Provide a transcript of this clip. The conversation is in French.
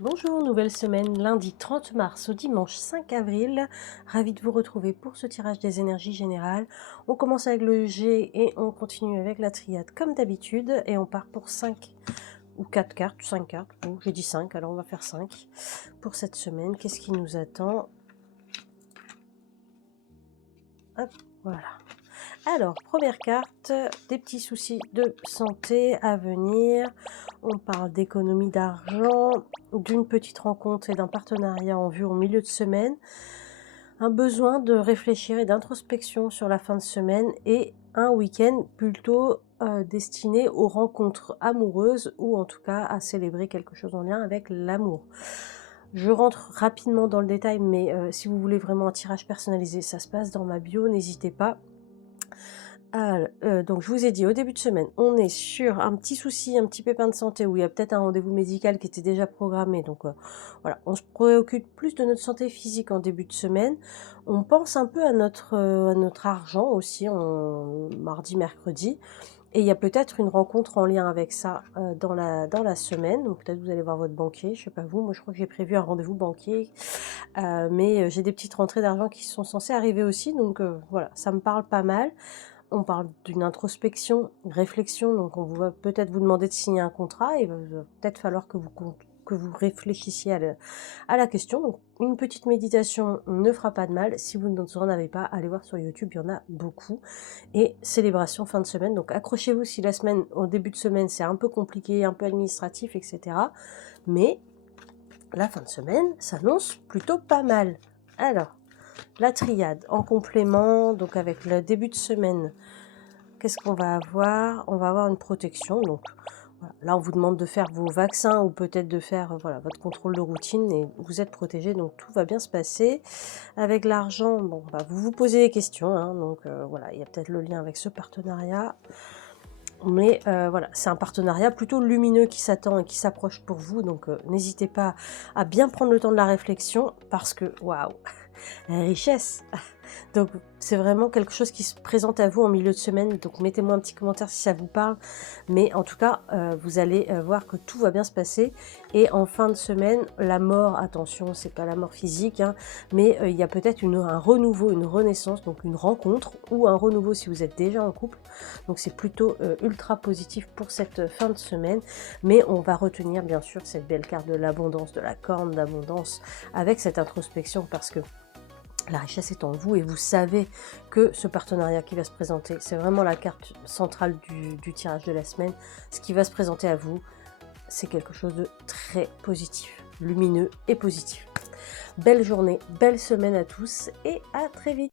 Bonjour, nouvelle semaine, lundi 30 mars au dimanche 5 avril. Ravi de vous retrouver pour ce tirage des énergies générales. On commence avec le G et on continue avec la triade comme d'habitude. Et on part pour 5 ou 4 cartes, 5 cartes. Bon, j'ai dit 5, alors on va faire 5 pour cette semaine. Qu'est-ce qui nous attend? Hop, voilà. Alors, première carte, des petits soucis de santé à venir. On parle d'économie d'argent, d'une petite rencontre et d'un partenariat en vue au milieu de semaine. Un besoin de réfléchir et d'introspection sur la fin de semaine et un week-end plutôt destiné aux rencontres amoureuses ou en tout cas à célébrer quelque chose en lien avec l'amour. Je rentre rapidement dans le détail, mais si vous voulez vraiment un tirage personnalisé, ça se passe dans ma bio, n'hésitez pas. Donc je vous ai dit au début de semaine, on est sur un petit souci, un petit pépin de santé où il y a peut-être un rendez-vous médical qui était déjà programmé. Donc voilà, on se préoccupe plus de notre santé physique en début de semaine. On pense un peu à notre argent aussi en mardi, mercredi. Et il y a peut-être une rencontre en lien avec ça dans la semaine. Donc peut-être vous allez voir votre banquier, je sais pas vous. Moi je crois que j'ai prévu un rendez-vous banquier. Mais j'ai des petites rentrées d'argent qui sont censées arriver aussi. Donc voilà, ça me parle pas mal. On parle d'une introspection, une réflexion, donc on va peut-être vous demander de signer un contrat, et il va peut-être falloir que vous réfléchissiez à la question. Donc une petite méditation ne fera pas de mal. Si vous n'en avez pas, allez voir sur YouTube, il y en a beaucoup. Et célébration fin de semaine, donc accrochez-vous si la semaine, au début de semaine, c'est un peu compliqué, un peu administratif, etc. Mais la fin de semaine s'annonce plutôt pas mal. Alors, la triade en complément, donc avec le début de semaine, qu'est-ce qu'on va avoir? On va avoir une protection. Donc voilà. Là, on vous demande de faire vos vaccins ou peut-être de faire voilà, votre contrôle de routine et vous êtes protégé, donc tout va bien se passer. Avec l'argent, bon, bah, vous vous posez des questions, hein, donc voilà, il y a peut-être le lien avec ce partenariat. Mais voilà, c'est un partenariat plutôt lumineux qui s'attend et qui s'approche pour vous, donc n'hésitez pas à bien prendre le temps de la réflexion parce que, waouh, la richesse. Donc c'est vraiment quelque chose qui se présente à vous en milieu de semaine, donc mettez-moi un petit commentaire si ça vous parle, mais en tout cas vous allez voir que tout va bien se passer. Et en fin de semaine, la mort, attention, c'est pas la mort physique, hein, mais il y a peut-être un renouveau, une renaissance, donc une rencontre ou un renouveau si vous êtes déjà en couple, donc c'est plutôt ultra positif pour cette fin de semaine. Mais on va retenir bien sûr cette belle carte de l'abondance, de la corne d'abondance avec cette introspection, parce que la richesse est en vous et vous savez que ce partenariat qui va se présenter, c'est vraiment la carte centrale du tirage de la semaine. Ce qui va se présenter à vous, c'est quelque chose de très positif, lumineux et positif. Belle journée, belle semaine à tous et à très vite.